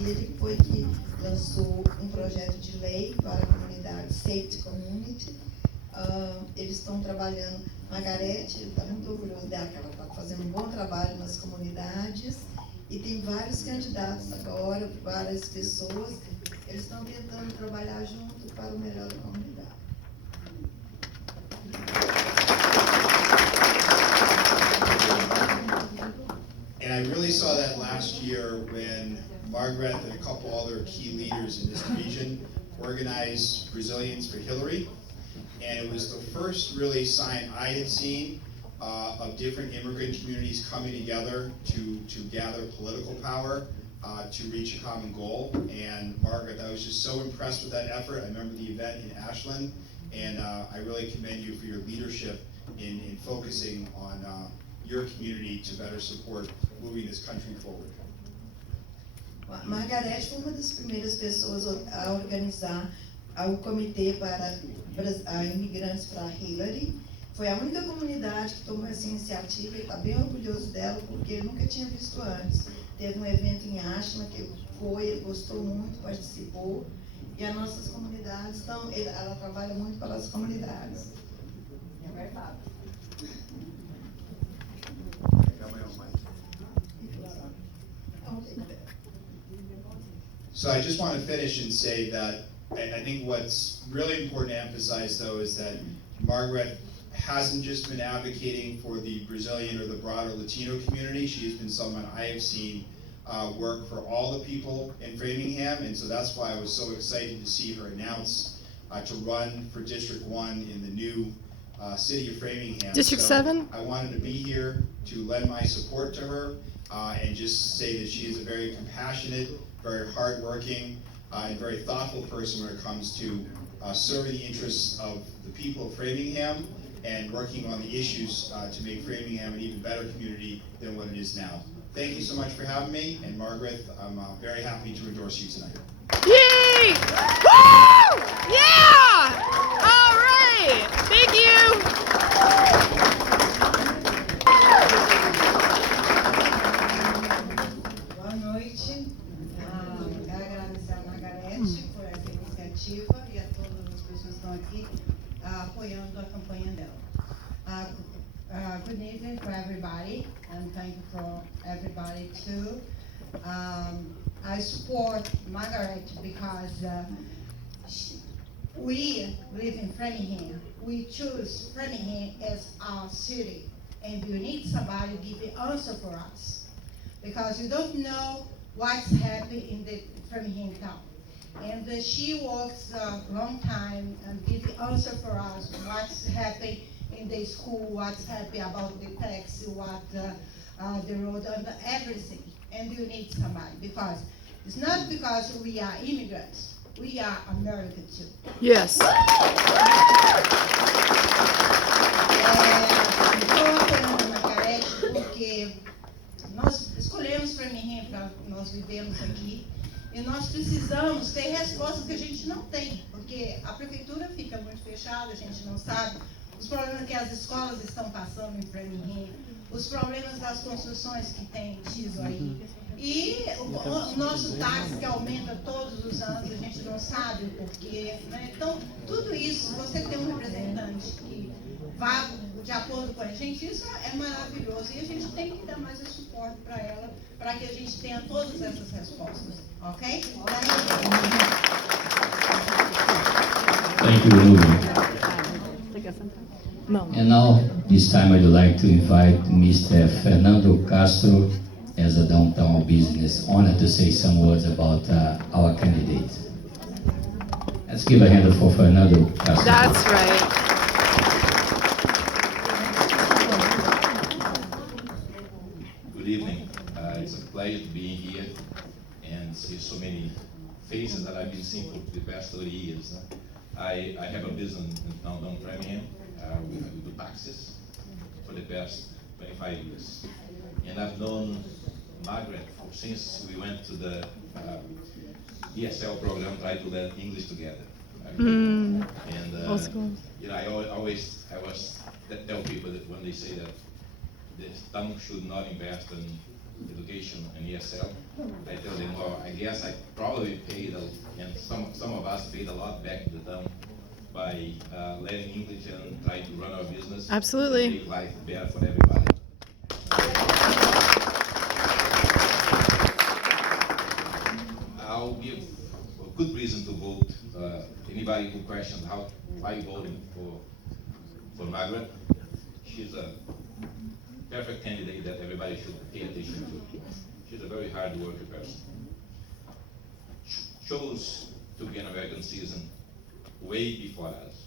Ele foi que lançou um projeto de lei para a comunidade, Safety Community. Eles estão trabalhando, Margareth, ele está muito orgulhoso dela, que ela está fazendo um bom trabalho nas comunidades, e tem vários candidatos agora, várias pessoas, eles estão tentando trabalhar junto para o melhor da comunidade. And I really saw that last year when Margareth and a couple other key leaders in this region organized Brazilians for Hillary. And it was the first really sign I had seen of different immigrant communities coming together to gather political power to reach a common goal. And Margareth, I was just so impressed with that effort. I remember the event in Ashland, and I really commend you for your leadership in focusing on your community to better support moving this country forward. Margareth foi uma das primeiras pessoas a organizar o comitê para imigrantes para Hillary. Foi a única comunidade que tomou essa iniciativa e está bem orgulhoso dela, porque ele nunca tinha visto antes. Teve um evento em Ashland que ele gostou muito, participou. E as nossas comunidades, ela trabalha muito pelas comunidades. É verdade. So I just want to finish and say that I think what's really important to emphasize, though, is that Margareth hasn't just been advocating for the Brazilian or the broader Latino community. She has been someone I have seen work for all the people in Framingham, and so that's why I was so excited to see her announce to run for District 1 in the new city of Framingham. District 7? I wanted to be here to lend my support to her and just say that she is a very compassionate, very hardworking, and very thoughtful person when it comes to serving the interests of the people of Framingham and working on the issues to make Framingham an even better community than what it is now. Thank you so much for having me, and Margareth, I'm very happy to endorse you tonight. Yay! Woo! Yeah! All right! Thank you! Boa noite. Quero agradecer a Margareth por essa iniciativa e a todas as pessoas que estão aqui apoiando a campanha dela. Good evening for everybody, and thank you for everybody too. I support Margareth because we live in Framingham. We choose Framingham as our city, and we need somebody to give the answer for us, because you don't know what's happening in the Framingham town. And she works a long time and give the answer for us what's happening in the school, what's happening about the taxi, what the road, and everything. And you need somebody, because it's not because we are immigrants, we are American too. Yes. Estou apoiando a Margareth porque nós escolhemos Framingham para nós vivemos aqui. E nós precisamos ter respostas que a gente não tem, porque a prefeitura fica muito fechada, a gente não sabe os problemas que as escolas estão passando em Framingham, os problemas das construções que tem tido aí. E o nosso táxi que aumenta todos os anos, a gente não sabe o porquê, né? Então, tudo isso, você ter um representante que vá de acordo com a gente, isso é maravilhoso. E a gente tem que dar mais o suporte para ela, para que a gente tenha todas essas respostas. Ok? Thank you, Ruby. And now, this time I'd like to invite Mr. Fernando Castro as a downtown business owner to say some words about our candidate. Let's give a hand for Fernando Castro. That's right. Good evening. It's a pleasure to be here and see so many faces that I've been seeing for the past 30 years. I have a business in downtown Framingham. We do taxes for the past 25 years. And I've known Margareth since we went to the ESL program, try to learn English together. And you know, I always tell people that when they say that the town should not invest in education and ESL. I tell them, well, I guess I probably paid, and some of us paid a lot back in the town by learning English and trying to run our business. Absolutely. And make life better for everybody. I'll give a good reason to vote. Anybody who questions why you voting for Margareth, she's a perfect candidate that everybody should pay attention to. She's a very hard working person. Chose to be an American citizen way before us.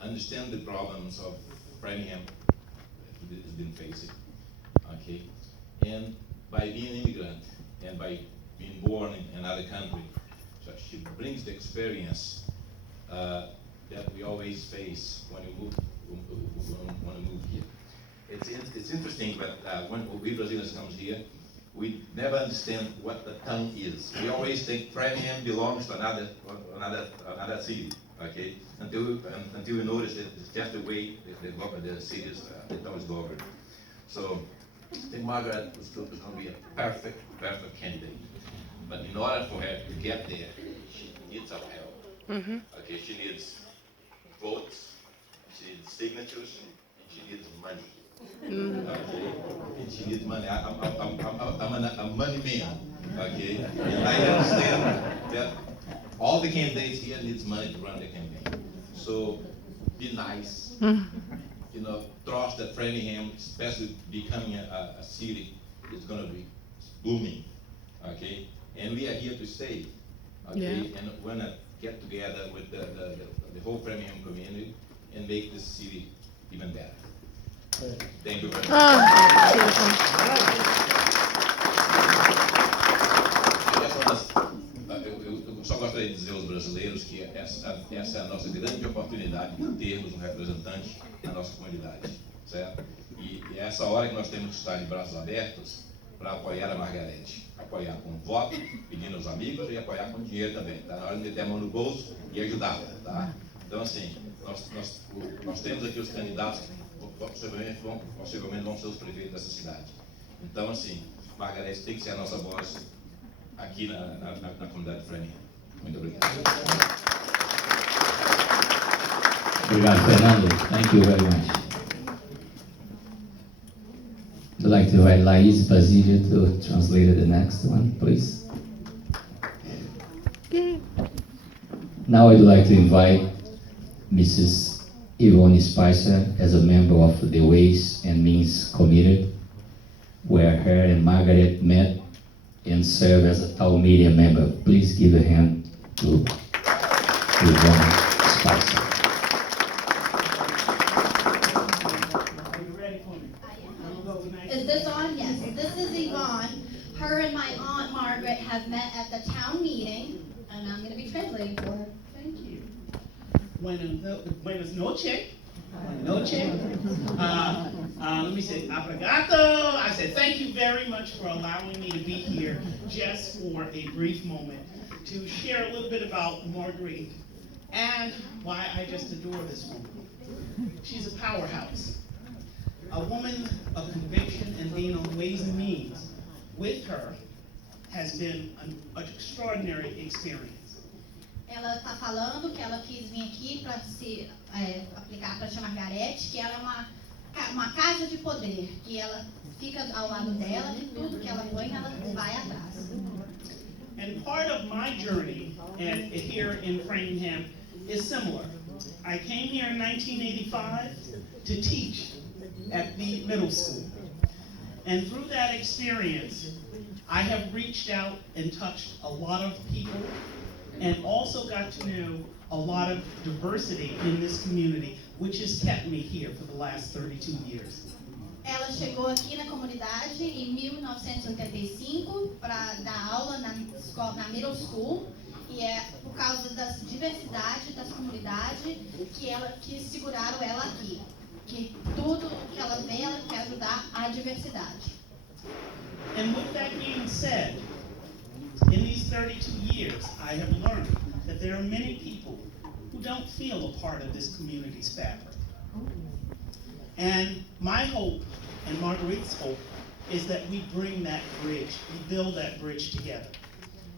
Understand the problems of Framingham has been facing, okay? And by being an immigrant and by being born in another country, so she brings the experience that we always face when we move here. It's interesting, but when we Brazilians come here, we never understand what the town is. We always think Framingham belongs to another city, okay? Until we notice that it's just the way the city is, the town is governed. So I think Margareth is going to be a perfect candidate. But in order for her to get there, she needs our help. Mm-hmm. Okay, she needs votes, she needs signatures, and she needs money. Mm-hmm. Okay, and she needs money. I'm a money man. Okay, and I understand that all the candidates here needs money to run the campaign. So be nice. You know, trust that Framingham, especially becoming a city, is going to be booming. Okay, and we are here to stay. Okay, Yeah. and we're gonna get together with the whole Framingham community and make this city even better. Thank you very much. Oh, beautiful. Eu só gostaria de dizer aos brasileiros que essa é a nossa grande oportunidade de termos um representante na nossa comunidade, certo? E é essa hora que nós temos que estar de braços abertos para apoiar a Margareth. Apoiar com voto, pedindo aos amigos, e apoiar com dinheiro também, tá? Na hora de meter a mão no bolso e ajudá-la, tá? Então, assim, nós temos aqui os candidatos que possivelmente vão ser os prefeitos dessa cidade. Então, assim, Margareth tem que ser a nossa voz aqui na comunidade de Framingham. Muito obrigado. Obrigado, Fernando. Thank you very much. I'd like to invite Laís Basílio to translate the next one, please. Yay. Now I'd like to invite Mrs. Yvonne Spicer as a member of the Ways and Means Committee, where her and Margareth met and served as a town media member. Please give a hand to Yvonne Spicer. Is this on? Yes. This is Yvonne. Her and my aunt Margaret have met at the town meeting, and I'm going to be translating for her. Thank you. Buenas noches. Let me say obrigado. I said thank you very much for allowing me to be here just for a brief moment to share a little bit about Margareth and why I just adore this woman. She's a powerhouse. A woman of conviction and being on Ways and Means with her has been an extraordinary experience. Ela está falando que ela quis vir aqui para se aplicar para a Margareth, que ela é uma casa de poder, que ela fica ao lado dela, de tudo que ela põe, ela vai atrás. And part of my journey here in Framingham is similar. I came here in 1985 to teach at the middle school. And through that experience, I have reached out and touched a lot of people and also got to know a lot of diversity in this community, which has kept me here for the last 32 years. Ela chegou aqui na comunidade em 1985 para dar aula na middle school, e é por causa da diversidade das comunidades que seguraram ela aqui. Que tudo que ela vê, ela quer ajudar a diversidade. And with that being said, in these 32 years, I have learned that there are many people who don't feel a part of this community's fabric. And my hope, and Margareth's hope, is that we bring that bridge, we build that bridge together.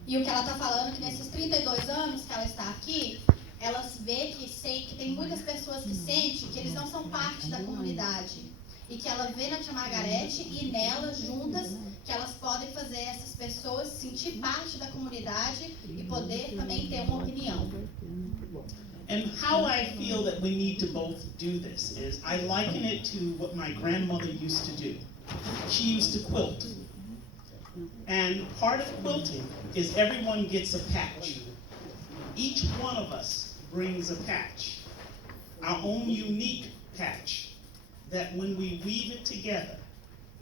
E o que ela está falando é que nesses 32 anos que ela está aqui, ela vê que tem muitas pessoas que sentem que eles não são parte da comunidade. E que ela vê na tia Margareth e nela, juntas, que elas podem fazer essas pessoas sentir parte da comunidade e poder também ter uma opinião. And how I feel that we need to both do this is I liken it to what my grandmother used to do. She used to quilt. And part of quilting is everyone gets a patch. Each one of us brings a patch, our own unique patch, that when we weave it together,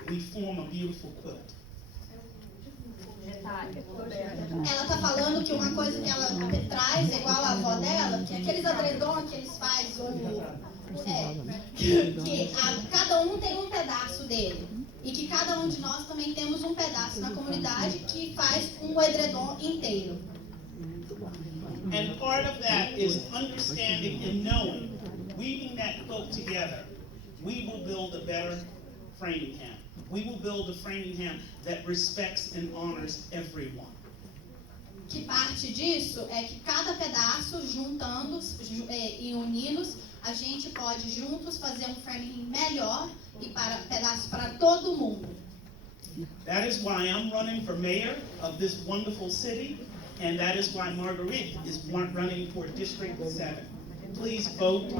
we form a beautiful quilt. Ela está falando que uma coisa que ela traz, igual a avó dela, que aqueles adredons que eles fazem, cada um tem um pedaço dele. E que cada um de nós também temos um pedaço na comunidade que faz um edredom inteiro. And part of that is understanding and knowing, weaving that quilt together, we will build a better Framingham. We will build a Framingham that respects and honors everyone. Que parte disso é que cada pedaço, juntando e unindo, a gente pode juntos fazer um Framingham melhor e pedaço para todo mundo. That is why I'm running for mayor of this wonderful city, and that is why Margareth is running for District 7. Please vote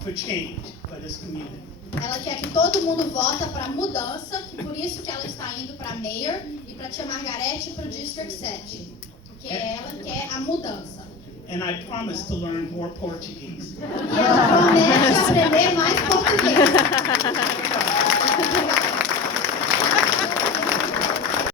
for change for this community. Ela quer que todo mundo vota para mudança, e por isso que ela está indo para mayor e para tia Margareth e para o District 7. Porque ela quer a mudança. And I promise to learn more Portuguese. E ela promete aprender mais português.